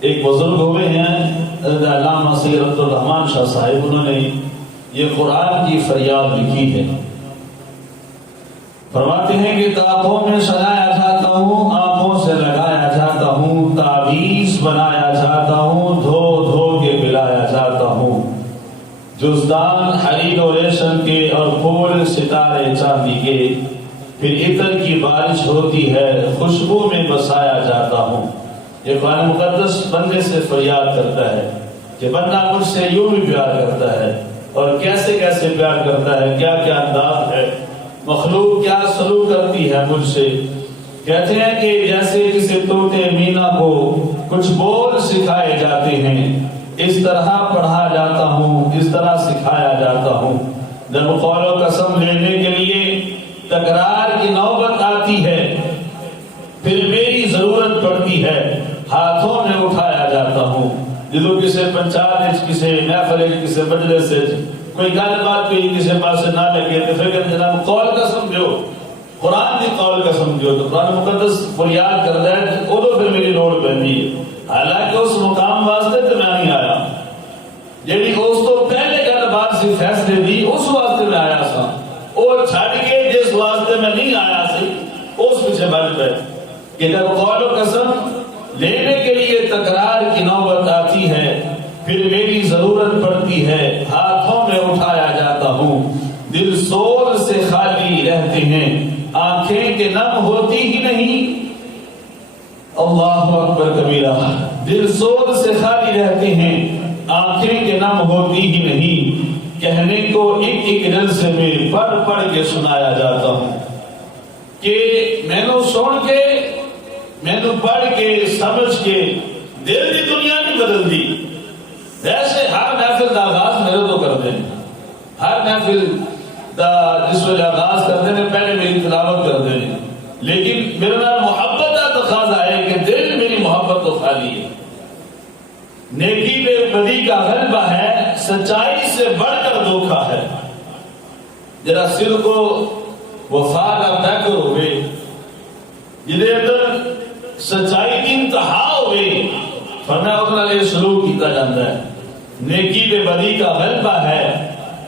ایک بزرگ ہوئے ہیں حضرت علامہ سید عبد الرحمن شاہ صاحب، انہوں نے یہ قرآن کی فریاد لکھی ہے. فرماتے ہیں کہ تاپوں میں سلایا جاتا ہوں، آنکھوں سے لگایا جاتا ہوں، تعویذ بنایا جاتا ہوں، دھو دھو کے پلایا جاتا ہوں. جزدان حریر و ریشم کے اور پھول ستارے چاندی کے، پھر عطر کی بارش ہوتی ہے، خوشبو میں بسایا جاتا ہوں. یہ قرآن مقدس بندے سے فریاد کرتا ہے کہ بندہ مجھ سے یوں بھی پیار کرتا ہے، اور کیسے کیسے پیار کرتا ہے، کیا کیا انداز ہے، مخلوق کیا سلوک کرتی ہے مجھ سے. کہتے ہیں کہ جیسے کسی طوطے مینا کو کچھ بول سکھائے جاتے ہیں، اس طرح پڑھا جاتا ہوں، اس طرح سکھایا جاتا ہوں. جب قول و قسم لینے کے لیے تکرار کی نوبت آتی ہے، پھر میری ضرورت پڑتی ہے، ہاتھوں میں اٹھایا جاتا ہوں. جدو کسی پنچایت کسی محفل کسی مجلس سے کوئی گل بات کوئی کسی پاس نہ لگے تو پھر کہتے جناب قول قسم دیو، قرآن کی قول قسم دیو. تو قرآن مقدس فریاد کرتا ہے کہ ادو پھر میری لوڑ پہنی ہے. حالانکہ اس مقام واسطے تو میں نہیں آیا، جیڑی اس تو پہلے گل بات سی فیصلے دی اس واسطے میں آیا سا، اور چھڑ کے جس واسطے میں نہیں آیا سی اس پیچھے بل پہ. کہ جب قول و قسم لینے کے لیے تکرار کی نوبت آتی ہے، پھر میری ضرورت پڑتی ہے، ہاتھوں میں اٹھایا جاتا ہوں. دل سور سے خالی رہتے ہیں، آنکھیں کے نم ہوتی ہی نہیں. اللہ اکبر کبیرہ. دل سور سے خالی رہتے ہیں، آنکھیں کے نم ہوتی ہی نہیں. کہنے کو ایک ایک دل سے میں پڑھ پڑھ کے سنایا جاتا ہوں کہ میں نے سن کے، میں نے پڑھ کے سمجھ کے دل کی دنیا نہیں بدل دی. ویسے ہر محفل کا آغاز میرے تو کرتے ہیں، ہر محفل دا جس وجہ آغاز کرتے ہیں پہلے میری تلاوت کرتے ہیں، لیکن میرے نال محبت کا تقاضا ہے کہ دل میری محبت تو خالی ہے. نیکی پہ بدی کا غلبہ ہے، سچائی سے بڑھ کر دھوکا ہے. جرا سر کو وفا کا پیکر ہوئے، جدے اندر سچائی کی انتہا ہوئے، فرمایا اس نال سلوک کیتا جاتا ہے. نیکی پہ بدی کا غلبہ ہے،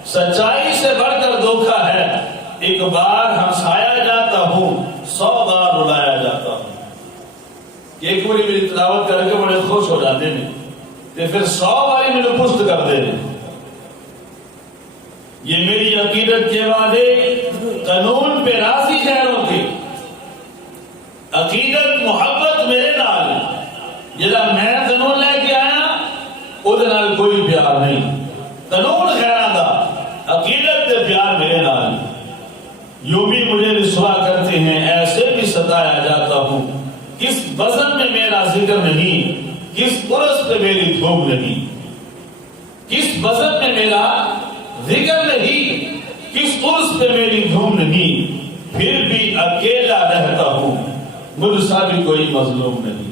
سچائی سے بڑھ کر دھوکا ہے. ایک بار ہنسایا جاتا ہوں، 100 بار رلایا جاتا ہوں. ایک باری میری تلاوت کر کے بڑے خوش ہو جاتے ہیں، پھر 100 باری میرے پشت کرتے ہیں. یہ میری عقیدت کے وعدے قانون پہ راضی شہروں کے، عقیدت محبت میرے نال جڑا میں قانون لے کے آیا اودے نال کوئی پیار نہیں. قانون خیراں دا، عقیدت تے پیار میرے نال. یوں بھی مجھے رسوا کرتے ہیں، ایسے بھی ستایا جاتا ہوں. کس بزم میں میرا ذکر نہیں، کس عرس پہ میری دھوم نہیں. کس بزم میں میرا ذکر نہیں، کس عرس پہ میری دھوم نہیں. پھر بھی اکیلا رہتا ہوں، مجھ سا بھی کوئی مظلوم نہیں.